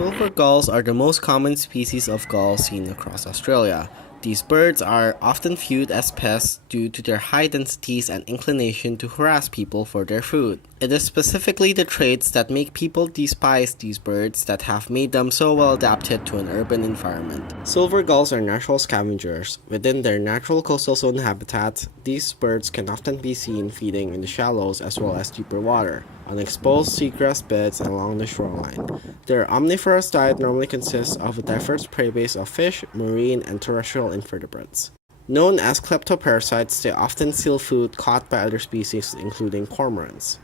Silver gulls are the most common species of gull seen across Australia. These birds are often viewed as pests due to their high densities and inclination to harass people for their food. It is specifically the traits that make people despise these birds that have made them so well adapted to an urban environment. Silver gulls are natural scavengers. Within their natural coastal zone habitats, these birds can often be seen feeding in the shallows as well as deeper water, on exposed seagrass beds along the shoreline. Their omnivorous diet normally consists of a diverse prey base of fish, marine, and terrestrial invertebrates. Known as kleptoparasites, they often steal food caught by other species, including cormorants.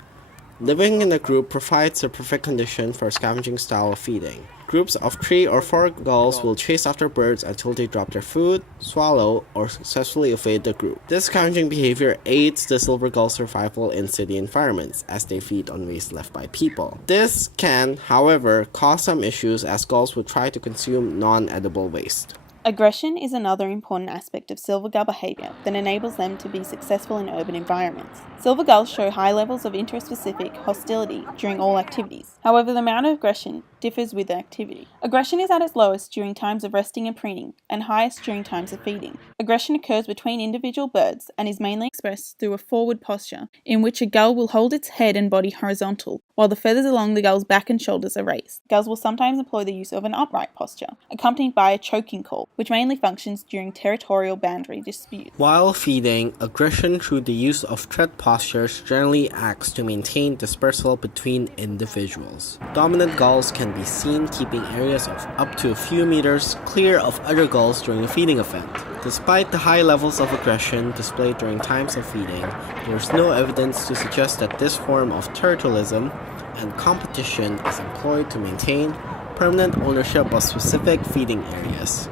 Living in a group provides the perfect condition for a scavenging style of feeding. Groups of 3 or 4 gulls will chase after birds until they drop their food, swallow, or successfully evade the group. This scavenging behavior aids the silver gull's survival in city environments, as they feed on waste left by people. This can, however, cause some issues as gulls will try to consume non-edible waste. Aggression is another important aspect of silver gull behaviour that enables them to be successful in urban environments. Silver gulls show high levels of intraspecific hostility during all activities. However, the amount of aggression differs with the activity. Aggression is at its lowest during times of resting and preening, and highest during times of feeding. Aggression occurs between individual birds and is mainly expressed through a forward posture, in which a gull will hold its head and body horizontal, while the feathers along the gull's back and shoulders are raised. Gulls will sometimes employ the use of an upright posture, accompanied by a choking call, which mainly functions during territorial boundary disputes. While feeding, aggression through the use of threat postures generally acts to maintain dispersal between individuals. Dominant gulls can be seen keeping areas of up to a few meters clear of other gulls during a feeding event. Despite the high levels of aggression displayed during times of feeding, there is no evidence to suggest that this form of territorialism and competition is employed to maintain permanent ownership of specific feeding areas.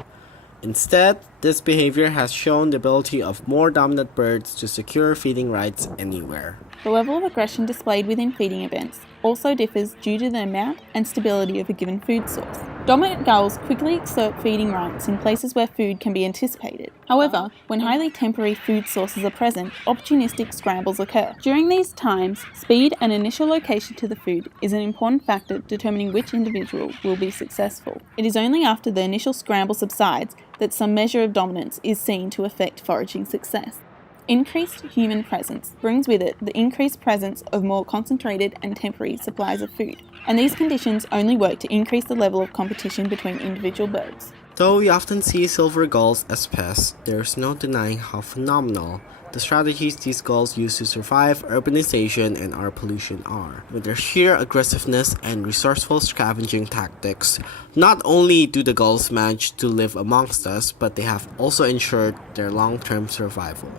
Instead, this behavior has shown the ability of more dominant birds to secure feeding rights anywhere. The level of aggression displayed within feeding events also differs due to the amount and stability of a given food source. Dominant gulls quickly exert feeding rights in places where food can be anticipated. However, when highly temporary food sources are present, opportunistic scrambles occur. During these times, speed and initial location to the food is an important factor determining which individual will be successful. It is only after the initial scramble subsides that some measure of dominance is seen to affect foraging success. Increased human presence brings with it the increased presence of more concentrated and temporary supplies of food, and these conditions only work to increase the level of competition between individual birds. Though we often see silver gulls as pests, there is no denying how phenomenal the strategies these gulls use to survive urbanization and air pollution are. With their sheer aggressiveness and resourceful scavenging tactics, not only do the gulls manage to live amongst us, but they have also ensured their long-term survival.